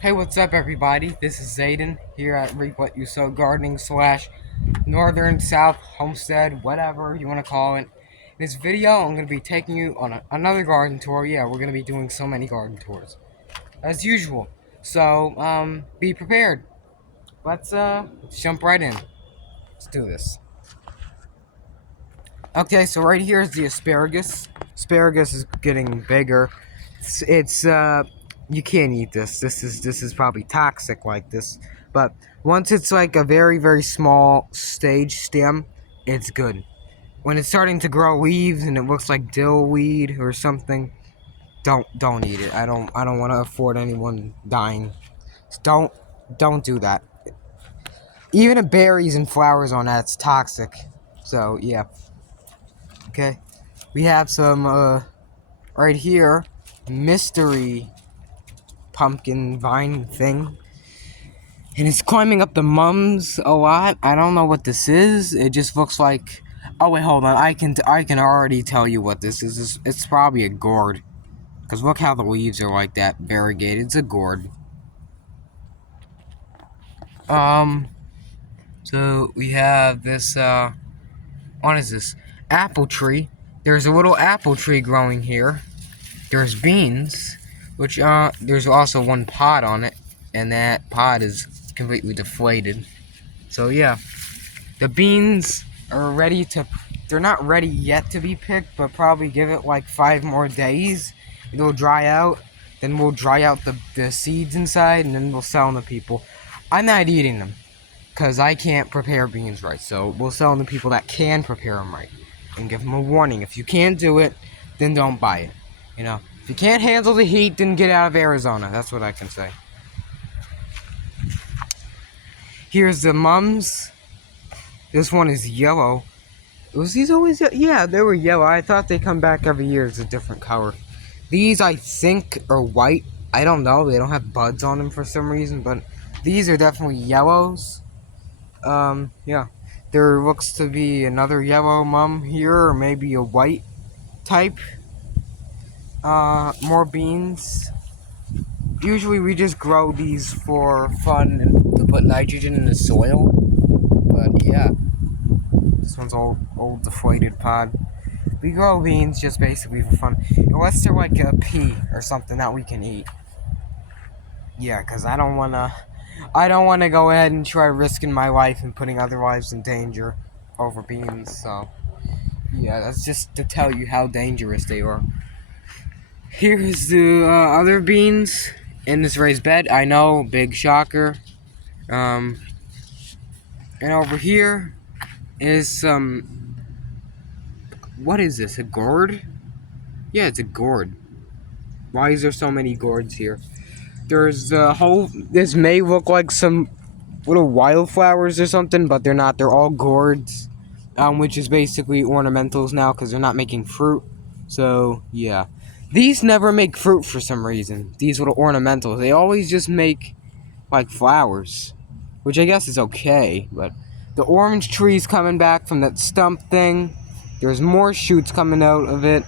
Hey, what's up, everybody? This is Zayden here at Reap What You Sow Gardening slash Northern South Homestead, whatever you want to call it. In this video, I'm going to be taking you on another garden tour. Yeah, we're going to be doing so many garden tours as usual. So, be prepared. Let's jump right in. Let's do this. Okay, so right here is the asparagus. Asparagus is getting bigger. It's you can't eat this. This is probably toxic like this. But once it's like a very small stage stem, it's good. When it's starting to grow leaves and it looks like dill weed or something, don't eat it. I don't want to afford anyone dying. Don't do that. Even the berries and flowers on that's toxic. So yeah. Okay. We have some right here mystery pumpkin vine thing, and it's climbing up the mums a lot. I don't know what this is. It just looks like, oh wait, hold on, I can already tell you what this is. It's probably a gourd, because look how the leaves are like that, variegated. It's a gourd. So we have this what is this, apple tree. There's a little apple tree growing here. There's beans, which there's also one pod on it, and that pod is completely deflated. So yeah, the beans are ready to, they're not ready yet to be picked, but probably give it like 5 more days. It'll dry out, then we'll dry out the seeds inside, and then we'll sell them to people. I'm not eating them, because I can't prepare beans right, so we'll sell them to people that can prepare them right, and give them a warning. If you can't do it, then don't buy it. You know, if you can't handle the heat, then get out of Arizona. That's what I can say. Here's the mums. This one is yellow. Was these always? Yeah, they were yellow. I thought they come back every year as a different color. These, I think, are white. I don't know. They don't have buds on them for some reason, but these are definitely yellows. Yeah. There looks to be another yellow mum here, or maybe a white type. More beans. Usually we just grow these for fun and to put nitrogen in the soil. But yeah, this one's old deflated pod. We grow beans just basically for fun, unless they're like a pea or something that we can eat. Yeah, cause I don't wanna go ahead and try risking my life and putting other lives in danger over beans. So yeah, that's just to tell you how dangerous they are. Here's the other beans in this raised bed. I know, big shocker. And over here is some, what is this, a gourd? Yeah, it's a gourd. Why is there so many gourds here? There's a whole, this may look like some little wildflowers or something, but they're not. They're all gourds, which is basically ornamentals now because they're not making fruit. So yeah, these never make fruit for some reason. These little ornamentals, they always just make like flowers, which I guess is okay. But the orange tree's coming back from that stump thing. There's more shoots coming out of it.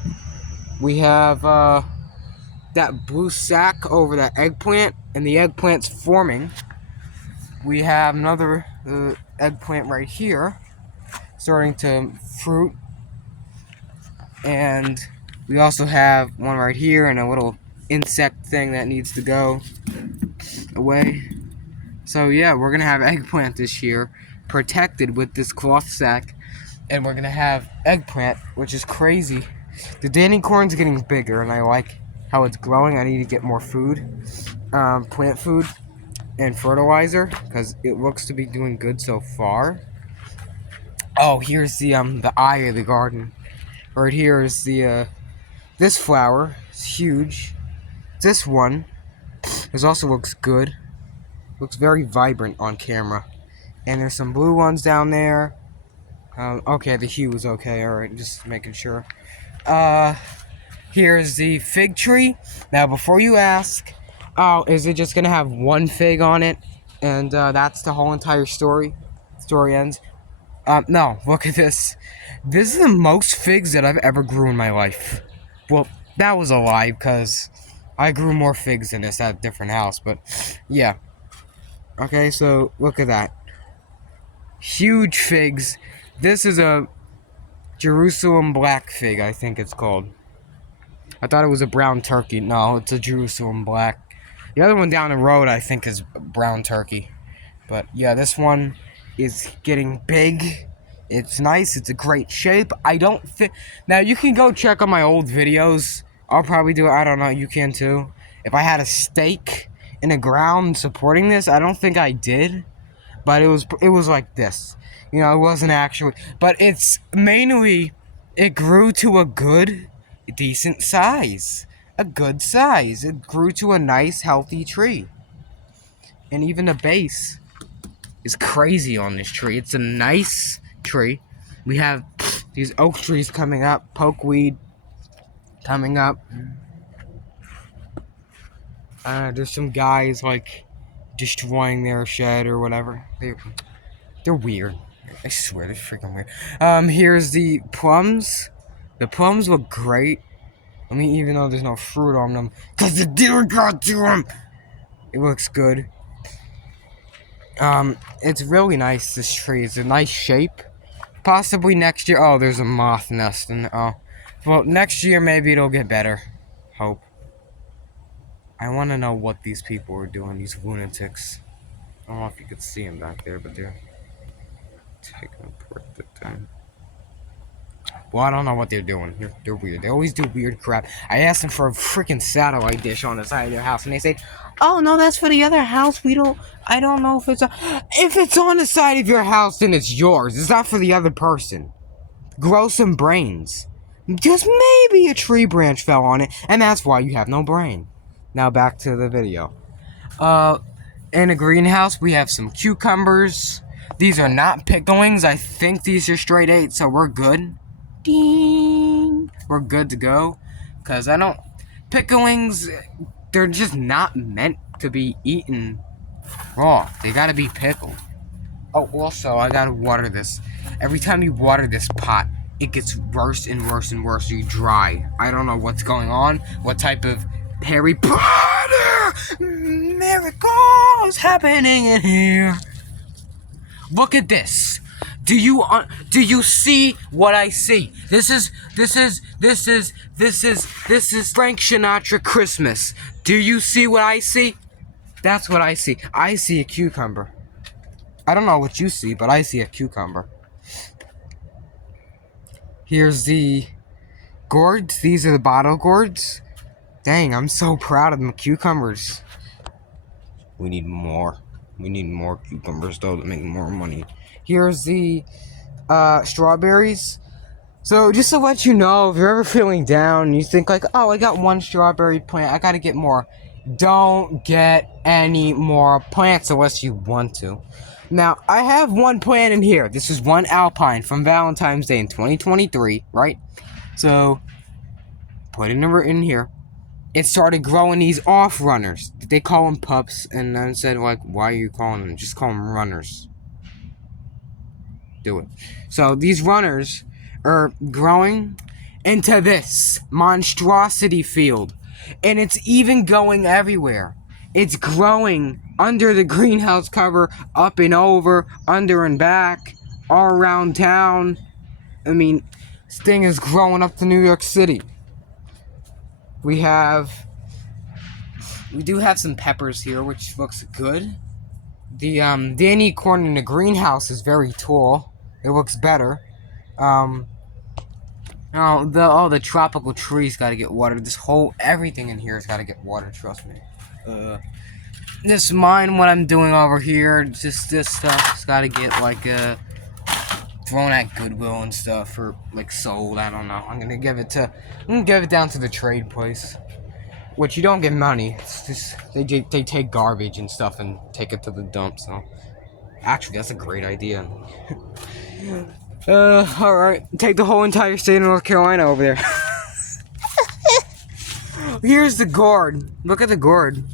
We have that blue sack over that eggplant, and the eggplant's forming. We have another eggplant right here, starting to fruit. And we also have one right here and a little insect thing that needs to go away. So yeah, we're gonna have eggplant this year, protected with this cloth sack, and we're gonna have eggplant, which is crazy. The Danny corn's getting bigger, and I like how it's growing. I need to get more food, plant food, and fertilizer, because it looks to be doing good so far. Oh, here's the eye of the garden. Right here is the this flower. It's huge. This one also looks good. Looks very vibrant on camera. And there's some blue ones down there. Okay, the hue is okay. Alright, just making sure. Here's the fig tree. Now, before you ask, oh, is it just gonna have one fig on it, and that's the whole entire story? Story ends. No, look at this. This is the most figs that I've ever grew in my life. Well, that was a lie, because I grew more figs in this at a different house, but yeah. Okay, so look at that. Huge figs. This is a Jerusalem black fig, I think it's called. I thought it was a brown turkey. No, it's a Jerusalem black. The other one down the road, I think, is brown turkey. But yeah, this one is getting big. It's nice. It's a great shape. I don't think... Now, you can go check on my old videos. I'll probably do it. I don't know. You can too. If I had a stake in the ground supporting this, I don't think I did. But it was like this. You know, it wasn't actually... But it's mainly... It grew to a good, decent size. A good size. It grew to a nice, healthy tree. And even the base is crazy on this tree. It's a nice tree. We have these oak trees coming up, pokeweed coming up. There's some guys like destroying their shed or whatever. They're weird. I swear they're freaking weird. Here's the plums. The plums look great. I mean, even though there's no fruit on them, cause the deer got to them. It looks good. It's really nice, this tree. It's a nice shape. Possibly next year... Oh, there's a moth nest in there. Oh. Well, next year maybe it'll get better. Hope. I want to know what these people are doing, these lunatics. I don't know if you could see them back there, but they're taking a break the time. Well, I don't know what they're doing. They're weird. They always do weird crap. I asked them for a freaking satellite dish on the side of their house, and they say, "Oh no, that's for the other house. I don't know if it's on the side of your house, then it's yours. It's not for the other person. Grow some brains. Just maybe a tree branch fell on it, and that's why you have no brain." Now back to the video. In a greenhouse, we have some cucumbers. These are not picklings. I think these are straight 8, so we're good. Ding! We're good to go. Because picklings, they're just not meant to be eaten raw. They gotta be pickled. Oh, also, I gotta water this. Every time you water this pot, it gets worse and worse and worse. You dry. I don't know what's going on. What type of Harry Potter miracles happening in here? Look at this. Do you see what I see? This is Frank Sinatra Christmas. Do you see what I see? That's what I see. I see a cucumber. I don't know what you see, but I see a cucumber. Here's the gourds. These are the bottle gourds. Dang, I'm so proud of the cucumbers. We need more. We need more cucumbers, though, to make more money. Here's the strawberries. So, just to let you know, if you're ever feeling down and you think like, oh, I got one strawberry plant, I gotta get more. Don't get any more plants unless you want to. Now, I have one plant in here. This is one alpine from Valentine's Day in 2023, right? So, put it in here. It started growing these off runners. They call them pups, and I said, like, why are you calling them? Just call them runners. Do it. So these runners are growing into this monstrosity field, and it's even going everywhere. It's growing under the greenhouse cover, up and over, under and back, all around town. I mean, this thing is growing up to New York City. We do have some peppers here, which looks good. The Danny corn in the greenhouse is very tall. It looks better. The tropical trees gotta get watered. Everything in here has gotta get watered, trust me. This mine, what I'm doing over here, just this stuff's gotta get, like, thrown at Goodwill and stuff, or, like, sold, I don't know. I'm gonna give it down to the trade place. Which you don't get money. It's just, they take garbage and stuff and take it to the dump, so. Actually, that's a great idea. Alright. Take the whole entire state of North Carolina over there. Here's the gourd. Look at the gourd.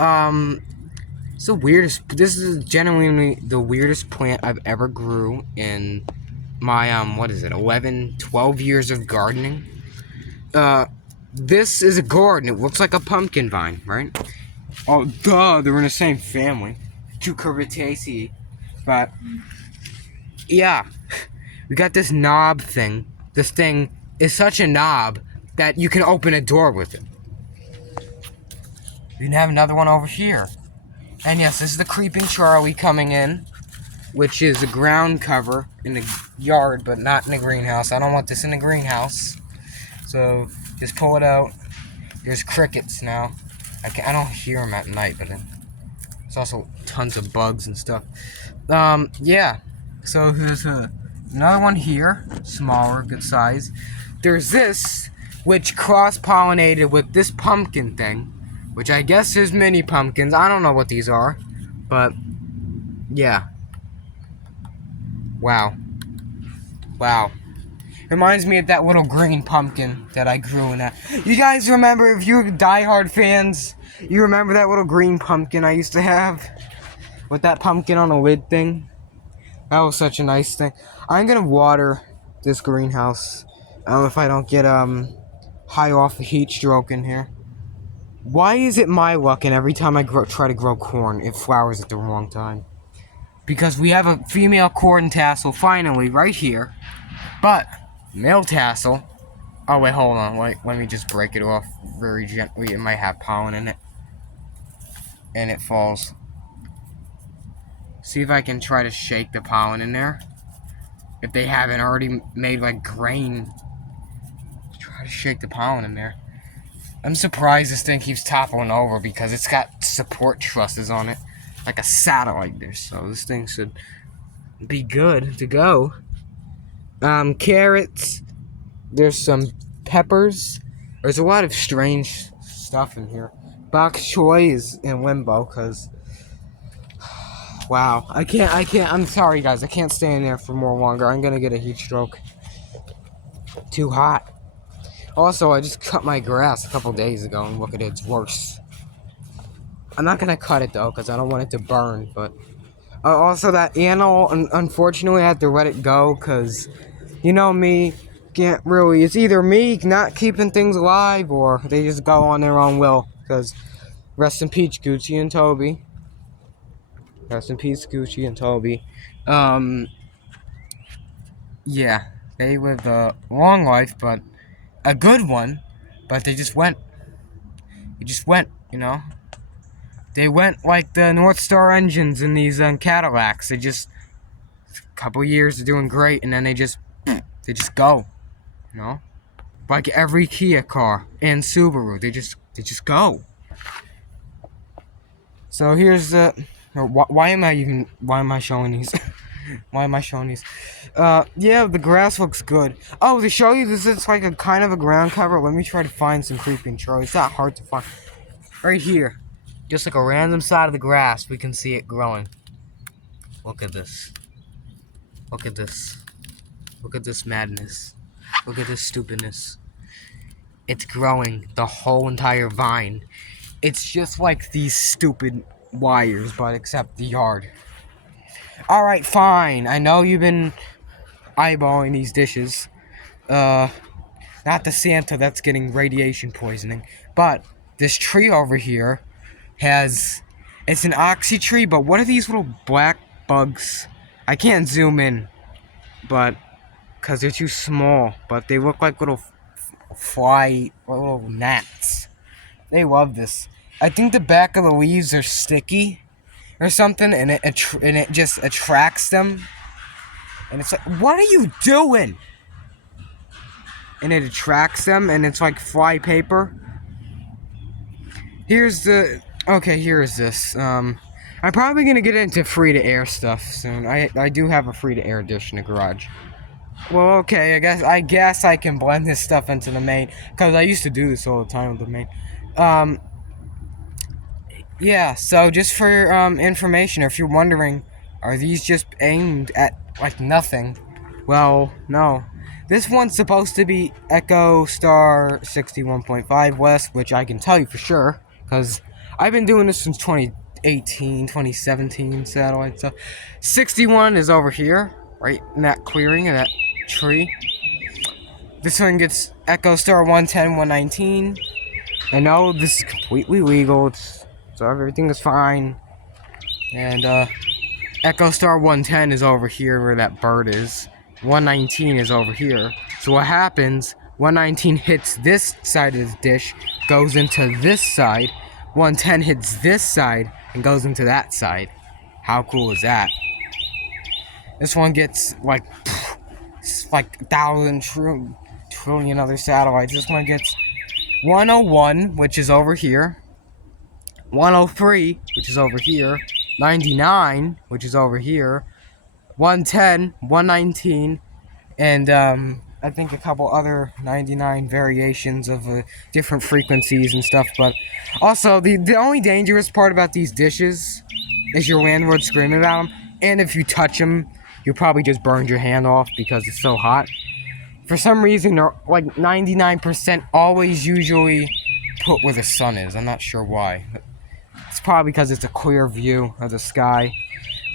It's the weirdest. This is genuinely the weirdest plant I've ever grew in my, 11, 12 years of gardening. this is a gourd, and it looks like a pumpkin vine, right? Oh, duh, they're in the same family. Cucurbitaceae. But, yeah. We got this knob thing. This thing is such a knob that you can open a door with it. We can have another one over here. And yes, this is the Creeping Charlie coming in, which is a ground cover in the yard, but not in the greenhouse. I don't want this in the greenhouse. So, just pull it out. There's crickets now. I don't hear them at night, but there's also tons of bugs and stuff. Yeah. So there's another one here, smaller, good size. There's this, which cross-pollinated with this pumpkin thing, which I guess is mini pumpkins. I don't know what these are, but yeah. Wow. Wow. Reminds me of that little green pumpkin that I grew in that. You guys remember, if you're diehard fans, you remember that little green pumpkin I used to have? With that pumpkin on a lid thing? That was such a nice thing. I'm gonna water this greenhouse. If I don't get high off a heat stroke in here. Why is it my luck and every time I try to grow corn, it flowers at the wrong time? Because we have a female corn tassel finally right here. But male tassel. Oh wait, hold on. Wait, let me just break it off very gently. It might have pollen in it. And it falls. See if I can try to shake the pollen in there. If they haven't already made like grain. Try to shake the pollen in there. I'm surprised this thing keeps toppling over because it's got support trusses on it. Like a satellite dish. So this thing should be good to go. Carrots. There's some peppers. There's a lot of strange stuff in here. Bok choy is in limbo because wow, I can't, I'm sorry guys, I can't stay in there for more longer. I'm gonna get a heat stroke. Too hot. Also, I just cut my grass a couple days ago and look at it, it's worse. I'm not gonna cut it though, because I don't want it to burn, but also that animal, unfortunately I had to let it go, because, you know me, can't really, it's either me not keeping things alive, or they just go on their own will, because rest in peace, Gucci and Toby. Rest in peace, Gucci and Toby. Yeah, they lived a long life, but a good one, but they just went. They just went, you know. They went like the North Star engines in these Cadillacs. They just, a couple years of doing great, and then they just go, you know. Like every Kia car and Subaru, they just go. So here's the. Why am I showing these? Why am I showing these? Yeah, the grass looks good. Oh, to show you this is like a kind of a ground cover. Let me try to find some Creeping Charlie. It's not hard to find. Right here. Just like a random side of the grass, we can see it growing. Look at this. Look at this. Look at this madness. Look at this stupidness. It's growing the whole entire vine. It's just like these stupid wires, but except the yard. Alright, fine. I know you've been eyeballing these dishes. Not the Santa that's getting radiation poisoning. But this tree over here has... It's an oxy tree, but what are these little black bugs? I can't zoom in. But... because they're too small. But they look like little little gnats. They love this. I think the back of the leaves are sticky or something, and it just attracts them. And it's like, what are you doing? And it attracts them, and it's like fly paper. Here's the... Okay, here is this. I'm probably gonna get into free-to-air stuff soon. I do have a free-to-air dish in the garage. Well, okay, I guess I can blend this stuff into the main, because I used to do this all the time with the main. Yeah, so just for information, if you're wondering, are these just aimed at, like, nothing? Well, no. This one's supposed to be Echo Star 61.5 West, which I can tell you for sure, because I've been doing this since 2018, 2017 satellite stuff. 61 is over here, right in that clearing, in that tree. This one gets Echo Star 110, 119. I know this is completely legal, so everything is fine. And Echo Star 110 is over here where that bird is. 119 is over here. So what happens, 119 hits this side of the dish, goes into this side. 110 hits this side and goes into that side. How cool is that? This one gets like 1,000 trillion other satellites. This one gets 101, which is over here. 103, which is over here. 99, which is over here. 110, 119, and I think a couple other 99 variations of different frequencies and stuff. But also, the only dangerous part about these dishes is your landlord screaming about them, and if you touch them, you'll probably just burn your hand off because it's so hot. For some reason, they're like 99% always usually put where the sun is. I'm not sure why. It's probably because it's a clear view of the sky.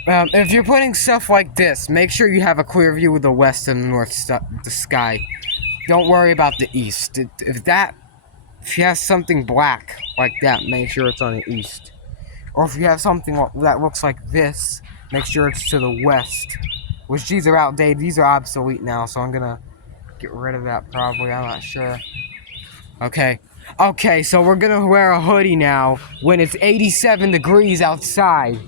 If you're putting stuff like this, make sure you have a clear view of the west and the north the sky. Don't worry about the east. If you have something black like that, make sure it's on the east. Or if you have something that looks like this, make sure it's to the west. Which these are outdated. These are obsolete now, so I'm gonna get rid of that probably. I'm not sure. Okay, so we're gonna wear a hoodie now when it's 87 degrees outside.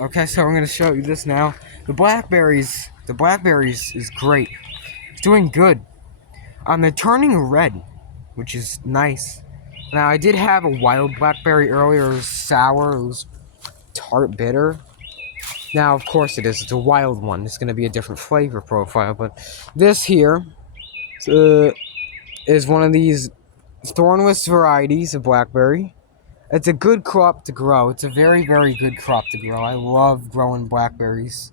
Okay, so I'm gonna show you this now. The blackberries is great. It's doing good. They're turning red, which is nice. Now, I did have a wild blackberry earlier. It was sour, it was tart bitter. Now, of course it is. It's a wild one. It's gonna be a different flavor profile, but this here is one of these thornless varieties of blackberry. It's a good crop to grow. It's a very, very good crop to grow. I love growing blackberries.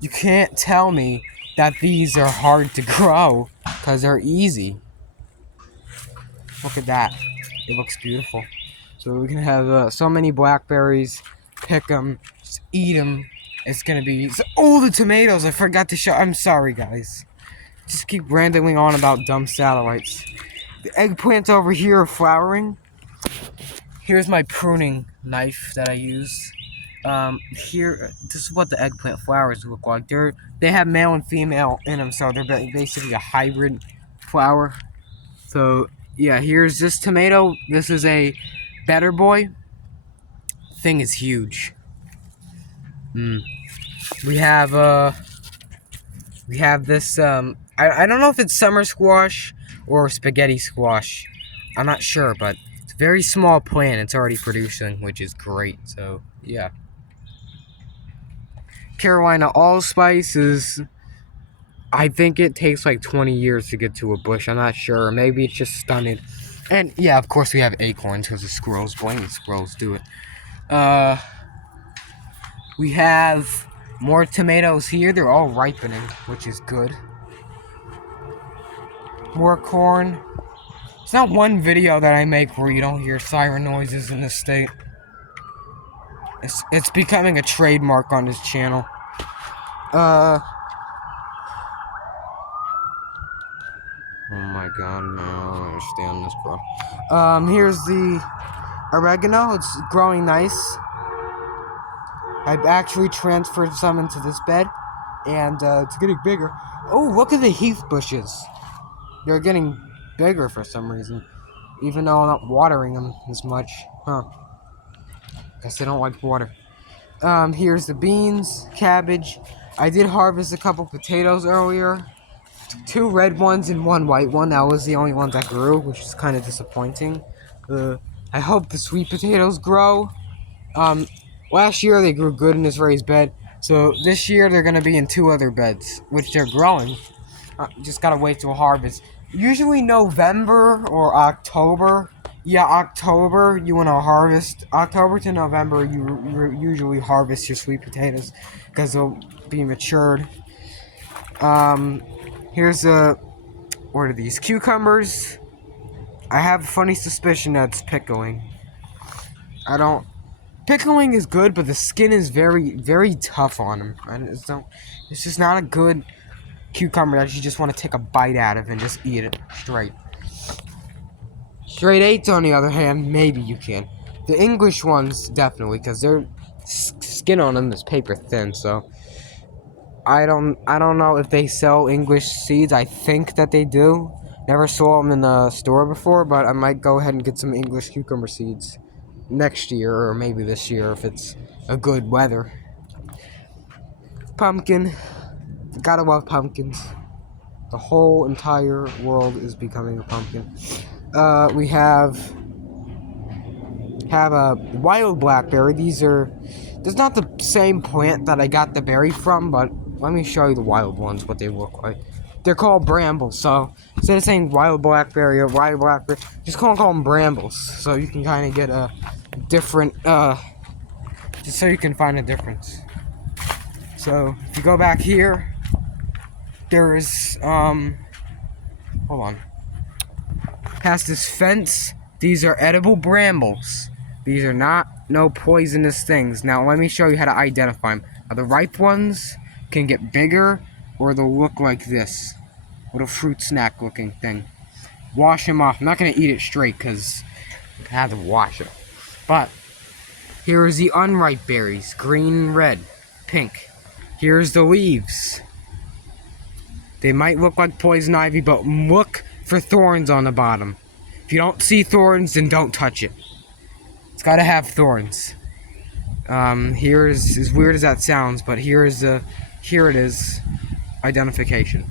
You can't tell me that these are hard to grow because they're easy. Look at that. It looks beautiful. So we can have so many blackberries. Pick them. Just eat them. It's going to be... Oh, the tomatoes. I forgot to show... I'm sorry, guys. Just keep rambling on about dumb satellites. The eggplants over here are flowering. Here's my pruning knife that I use. This is what the eggplant flowers look like. They have male and female in them, so they're basically a hybrid flower. So, yeah, here's this tomato. This is a Better Boy. Thing is huge. We have this, I don't know if it's summer squash or spaghetti squash. I'm not sure, but it's a very small plant. It's already producing, which is great. So, yeah. Carolina allspice is... I think it takes like 20 years to get to a bush. I'm not sure. Maybe it's just stunted. And, yeah, of course we have acorns because the squirrels. Blame the squirrels do it. We have more tomatoes here. They're all ripening, which is good. More corn. It's not one video that I make where you don't hear siren noises in this state. It's becoming a trademark on this channel. Oh my god, no, I don't understand this, bro. Here's the oregano. It's growing nice. I've actually transferred some into this bed, and it's getting bigger. Oh, look at the heath bushes. They're getting bigger for some reason, even though I'm not watering them as much. Guess they don't like water. Here's the beans, cabbage. I did harvest a couple potatoes earlier. 2 red ones and 1 white one. That was the only ones that grew, which is kind of disappointing. I hope the sweet potatoes grow. Last year they grew good in this raised bed. So this year they're going to be in 2 other beds, which they're growing. Just gotta wait till harvest. Usually November or October. Yeah, October you want to harvest. October to November you usually harvest your sweet potatoes because they'll be matured. Here's what are these? Cucumbers. I have a funny suspicion that it's pickling. I don't Pickling is good, but the skin is very, very tough on them. It's just not a good cucumber that you just want to take a bite out of and just eat it straight. Straight 8s, on the other hand, maybe you can. The English ones, definitely, because their skin on them is paper thin, so I don't know if they sell English seeds. I think that they do. Never saw them in the store before, but I might go ahead and get some English cucumber seeds next year, or maybe this year if it's a good weather. Pumpkin. Gotta love pumpkins. The whole entire world is becoming a pumpkin. We have a wild blackberry. There's not the same plant that I got the berry from, but let me show you the wild ones, what they look like. They're called brambles, so instead of saying wild blackberry or wild blackberry, just call them brambles, so you can kind of get a different, just so you can find a difference. So, if you go back here, there is, hold on. Past this fence, these are edible brambles. These are no poisonous things. Now, let me show you how to identify them. Now, the ripe ones can get bigger, or they'll look like this. Little fruit snack looking thing. Wash them off. I'm not going to eat it straight, because I had to wash it. But, here is the unripe berries. Green, red, pink. Here's the leaves. They might look like poison ivy, but look for thorns on the bottom. If you don't see thorns, then don't touch it. It's gotta have thorns. Here is, as weird as that sounds, but here it is, identification.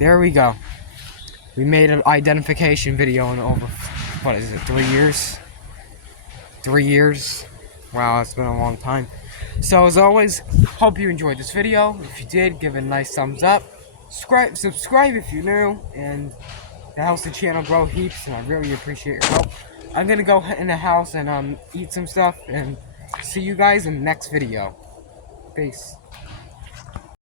There we go. We made an identification video in over, what is it, 3 years? 3 years? Wow, it's been a long time. So as always, hope you enjoyed this video. If you did, give it a nice thumbs up. Subscribe if you're new, and that helps the channel grow heaps, and I really appreciate your help. I'm gonna go in the house and eat some stuff, and see you guys in the next video. Peace.